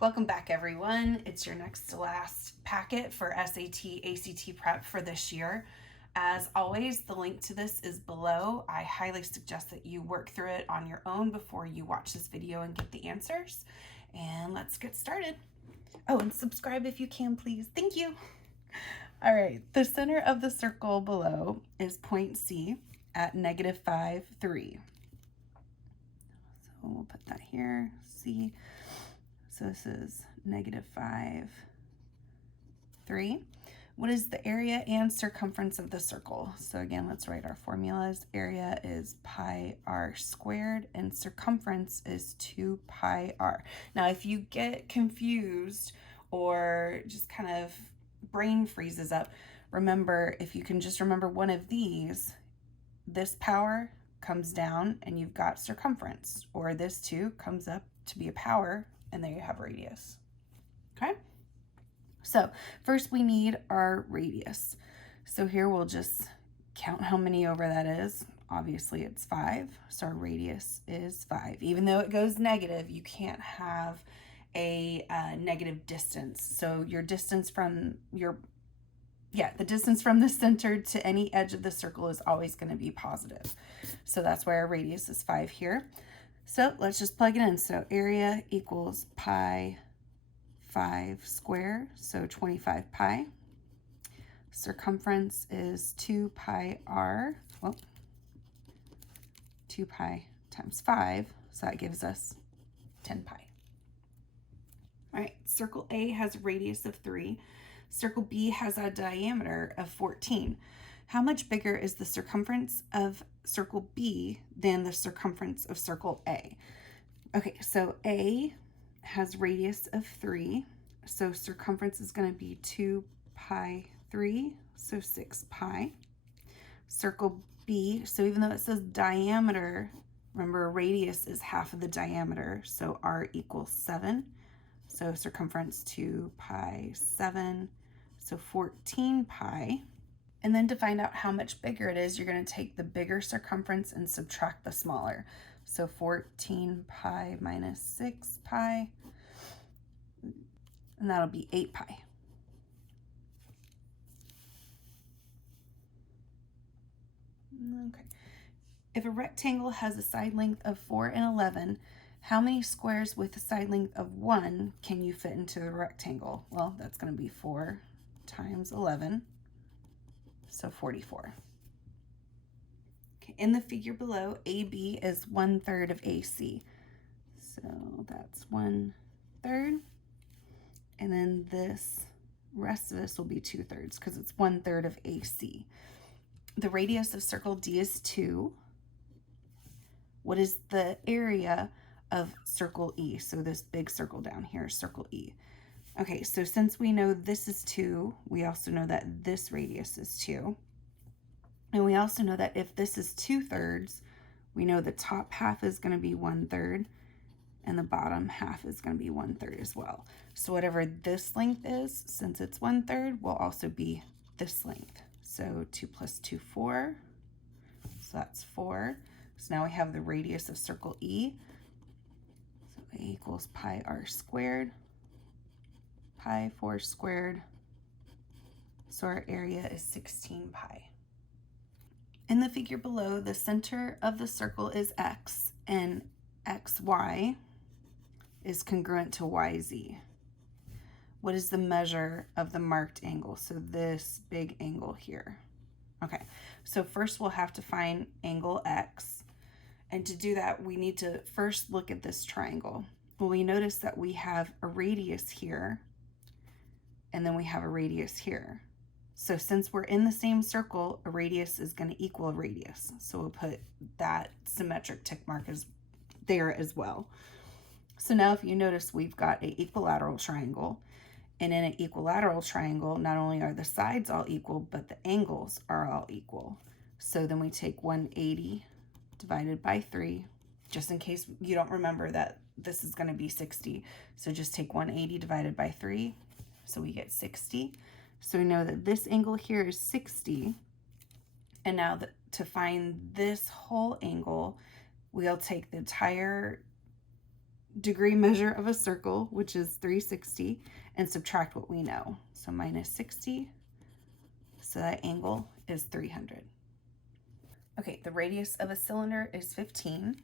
Welcome back, everyone. It's your next to last packet for SAT, ACT prep for this year. As always, the link to this is below. I highly suggest that you work through it on your own before you watch this video and get the answers. And let's get started. Oh, and subscribe if you can, please. Thank you. All right, the center of the circle below is point C at -5, 3. So we'll put that here, C. So this is -5, 3. What is the area and circumference of the circle? So again, let's write our formulas. Area is pi r squared and circumference is 2 pi r. Now, if you get confused or just kind of brain freezes up, remember, if you can just remember one of these, this power comes down and you've got circumference, or this 2 comes up to be a power, and there you have radius. Okay, so first we need our radius. So here we'll just count how many over that is. Obviously it's 5, so our radius is 5. Even though it goes negative, you can't have a negative distance. So your distance from the distance from the center to any edge of the circle is always going to be positive. So that's why our radius is 5 here. So let's just plug it in. So area equals pi 5 squared, so 25 pi. Circumference is 2 pi r, well, 2 pi times 5, so that gives us 10 pi. All right, circle A has a radius of 3. Circle B has a diameter of 14. How much bigger is the circumference of circle B than the circumference of circle A? Okay, so A has radius of 3, so circumference is going to be 2 pi 3, so 6 pi. Circle B, so even though it says diameter, remember radius is half of the diameter, so r equals 7. So circumference 2 pi 7, so 14 pi. And then to find out how much bigger it is, you're going to take the bigger circumference and subtract the smaller. So 14 pi minus 6 pi, and that'll be 8 pi. Okay. If a rectangle has a side length of 4 and 11, how many squares with a side length of 1 can you fit into the rectangle? Well, that's going to be 4 times 11. So 44. Okay, in the figure below, AB is 1/3 of AC. So that's 1/3. And then this rest of this will be 2/3 because it's 1/3 of AC. The radius of circle D is 2. What is the area of circle E? So this big circle down here, circle E. Okay, so since we know this is 2, we also know that this radius is 2. And we also know that if this is 2/3, we know the top half is going to be 1/3 and the bottom half is going to be 1/3 as well. So whatever this length is, since it's 1/3, will also be this length. So 2 plus 2, 4. So that's 4. So now we have the radius of circle E. So A equals pi r squared. Pi 4 squared, so our area is 16 pi. In the figure below, the center of the circle is x, and xy is congruent to yz. What is the measure of the marked angle? So this big angle here. Okay, so first we'll have to find angle x, and to do that, we need to first look at this triangle. Well, we notice that we have a radius here, and then we have a radius here. So since we're in the same circle, a radius is going to equal a radius. So we'll put that symmetric tick mark as there as well. So now if you notice, we've got an equilateral triangle. And in an equilateral triangle, not only are the sides all equal, but the angles are all equal. So then we take 180 divided by 3, just in case you don't remember that this is going to be 60. So just take 180 divided by 3. So we get 60. So we know that this angle here is 60. And now to find this whole angle, we'll take the entire degree measure of a circle, which is 360, and subtract what we know. So minus 60, so that angle is 300. Okay, the radius of a cylinder is 15.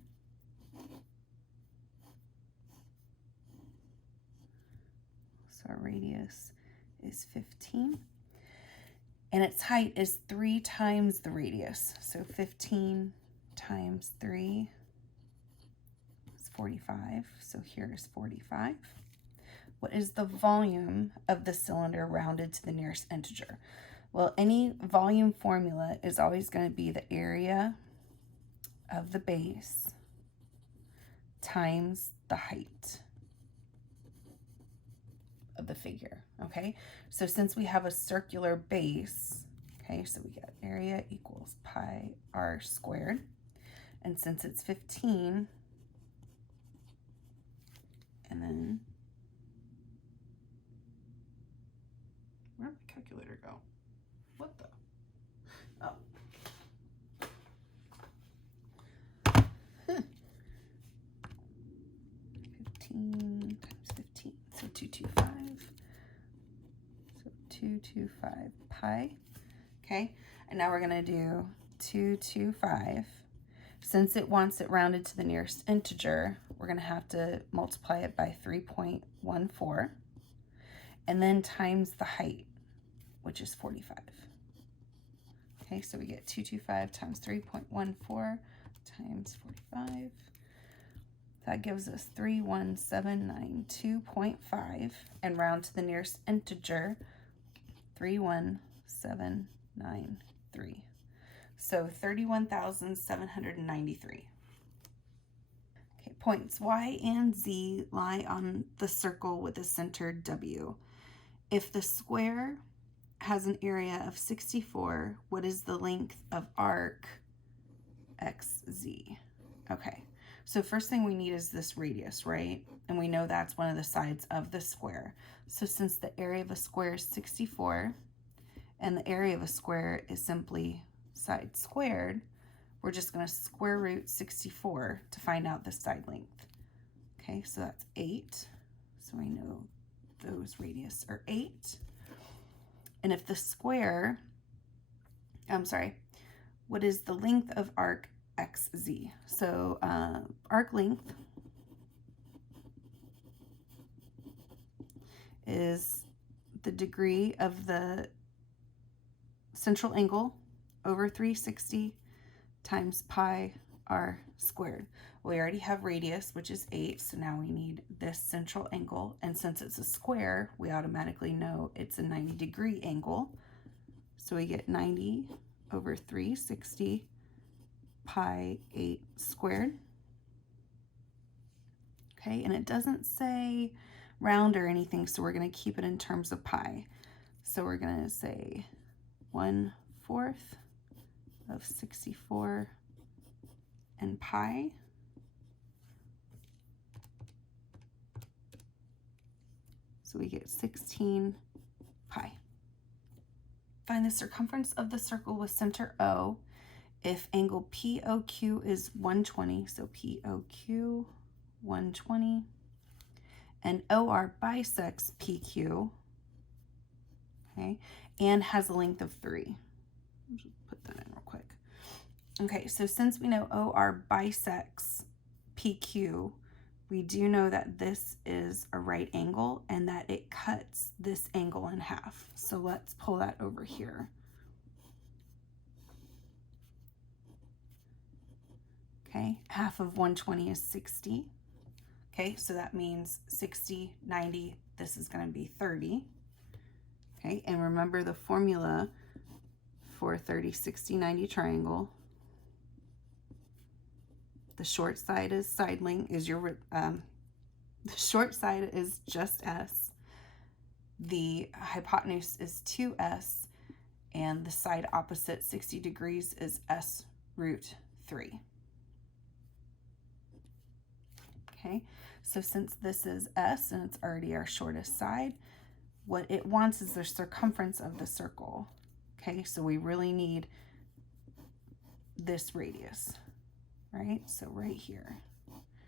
So our radius is 15. And its height is 3 times the radius. So 15 times 3 is 45. So here is 45. What is the volume of the cylinder rounded to the nearest integer? Well, any volume formula is always going to be the area of the base times the height of the figure, okay? So since we have a circular base, okay, so we get area equals pi r squared. And since it's 15, and then, where'd my calculator go? What the? Oh. 15 times 15, so 225. So 225 pi. Okay, and now we're gonna do 225. Since it wants it rounded to the nearest integer, we're gonna have to multiply it by 3.14, and then times the height, which is 45. Okay, so we get 225 times 3.14 times 45. That gives us 31792.5, and round to the nearest integer, 31793. So 31,793. Okay, points Y and Z lie on the circle with a center W. If the square has an area of 64, what is the length of arc XZ? Okay, so first thing we need is this radius, right? And we know that's one of the sides of the square. So since the area of a square is 64, and the area of a square is simply side squared, we're just going to square root 64 to find out the side length. Okay, so that's 8. So I know those radius are 8. And if the square, what is the length of arc XZ? So arc length is the degree of the central angle over 360 times pi r squared. We already have radius, which is 8, so now we need this central angle, and since it's a square, we automatically know it's a 90-degree angle. So we get 90 over 360 pi 8 squared. Okay, and it doesn't say round or anything, so we're going to keep it in terms of pi. So we're going to say 1/4 of 64 and pi. So we get 16 pi. Find the circumference of the circle with center O if angle POQ is 120, so POQ 120, and OR bisects PQ, okay, and has a length of 3. I'll just put that in real quick. Okay, so since we know OR bisects PQ, we do know that this is a right angle and that it cuts this angle in half. So let's pull that over here. Okay, half of 120 is 60. Okay, so that means 60, 90, this is going to be 30. Okay, and remember the formula for 30, 60, 90 triangle. The short side is side length, is your, the short side is just S. The hypotenuse is 2S, and the side opposite 60 degrees is S root 3. Okay, so since this is S and it's already our shortest side, what it wants is the circumference of the circle. Okay, so we really need this radius, right? So right here.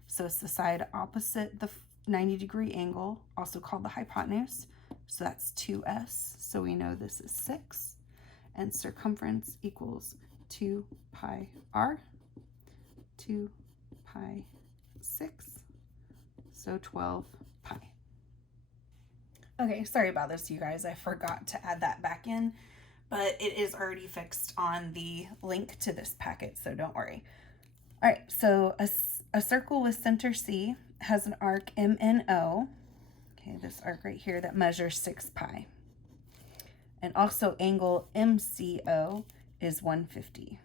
So it's the side opposite the 90-degree angle, also called the hypotenuse. So that's 2s. So we know this is 6. And circumference equals 2 pi r, 2 pi 6, so 12 pi. Okay, sorry about this, you guys. I forgot to add that back in, but it is already fixed on the link to this packet, so don't worry. All right, so a circle with center C has an arc MNO, okay, this arc right here that measures 6 pi. And also angle MCO is 150.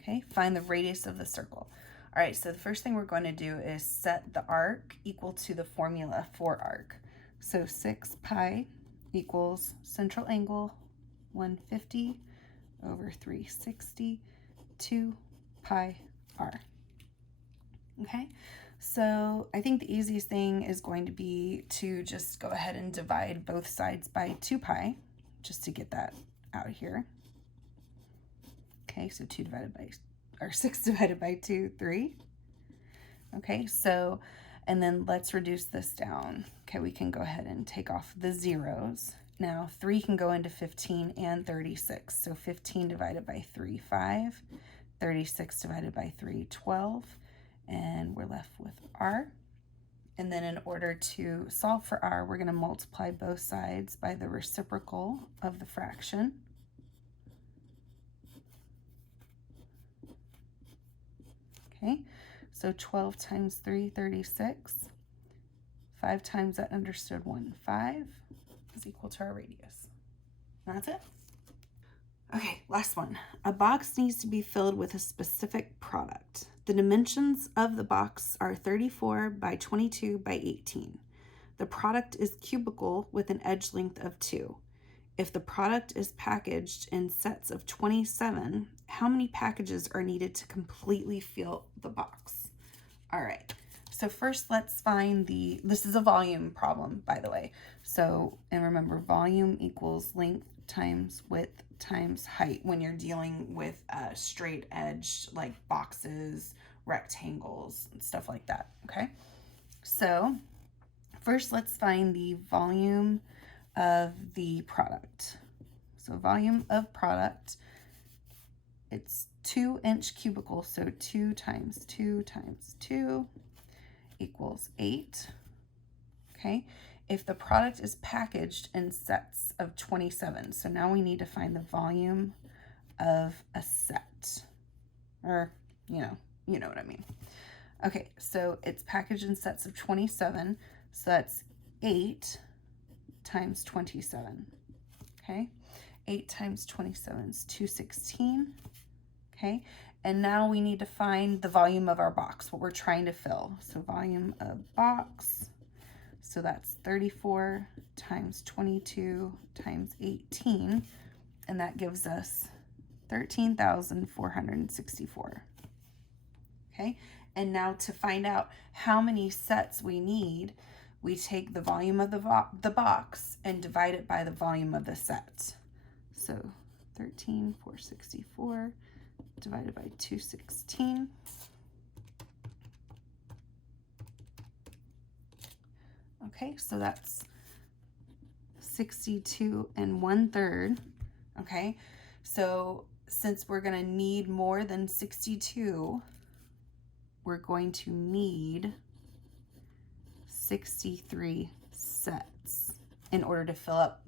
Okay, find the radius of the circle. All right, so the first thing we're going to do is set the arc equal to the formula for arc. So 6 pi equals central angle 150 over 360, 2 pi r. Okay, so I think the easiest thing is going to be to just go ahead and divide both sides by 2 pi, just to get that out of here. Okay, so 6 divided by 2, 3. Okay, so, and then let's reduce this down. Okay, we can go ahead and take off the zeros. Now 3 can go into 15 and 36. So 15 divided by 3, 5. 36 divided by 3, 12. And we're left with r. And then in order to solve for r, we're going to multiply both sides by the reciprocal of the fraction. Okay, so 12 times 3, 36. 5 times that understood 1, 5 is equal to our radius. And that's it. Okay, last one. A box needs to be filled with a specific product. The dimensions of the box are 34 by 22 by 18. The product is cubical with an edge length of 2. If the product is packaged in sets of 27, how many packages are needed to completely fill the box? All right, so first let's find this is a volume problem, by the way. So, and remember, volume equals length times width times height when you're dealing with straight edge, like boxes, rectangles, and stuff like that, okay? So first let's find the volume of the product. So volume of product, it's 2-inch cubicle, so 2 times 2 times 2 equals 8. Okay, if the product is packaged in sets of 27, so now we need to find the volume of a set, or you know what I mean. Okay, so it's packaged in sets of 27, so that's 8 times 27. Okay, 8 times 27 is 216. Okay, and now we need to find the volume of our box, what we're trying to fill. So volume of box, so that's 34 times 22 times 18, and that gives us 13,464. Okay, and now to find out how many sets we need, we take the volume of the box and divide it by the volume of the set. So 13,464 divided by 216. Okay, so that's 62 1/3. Okay, so since we're going to need more than 62, we're going to need 63 sets in order to fill up